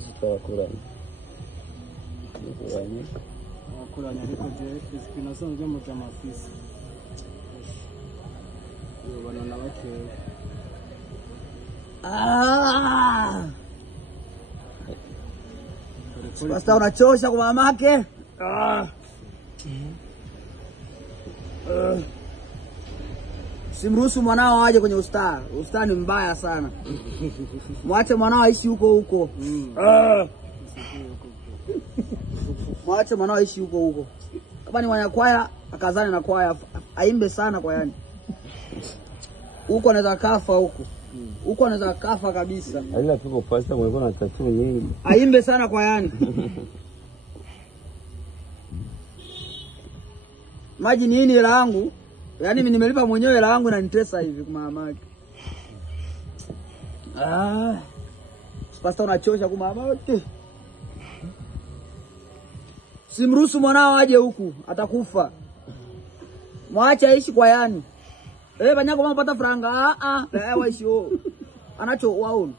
tutakurana. Akuranya ariko je Espinosa nje mu jamafisi. Yo bana nabakeye. Basta unachosha kwa mamake. Simruhusu mwanao aje kwenye ustaa. Ustaa ni mbaya sana. Mwache mwanao aishi huko. Mwache mwanao aishi huko. Kama ni wanyakwaya akazane na kwaya, aimbe sana kwa yani. Huko anaweza kafa huko. Huko anaweza kafa kabisa. Alila tuko pasta mwenyewe na tattoo nyingi. Aimbe sana kwa yani. Maji nini hela yangu? Yaani mimi nimelipa mwenyewe hela yangu na nitesa hivi kwa mamake. Pasta unachosha kwa mamake. Simruhusu mwanao aje huku, atakufa. Mwache aishi kwa yani. Banyako wanapata franga. Waishi ho. Anacho waona.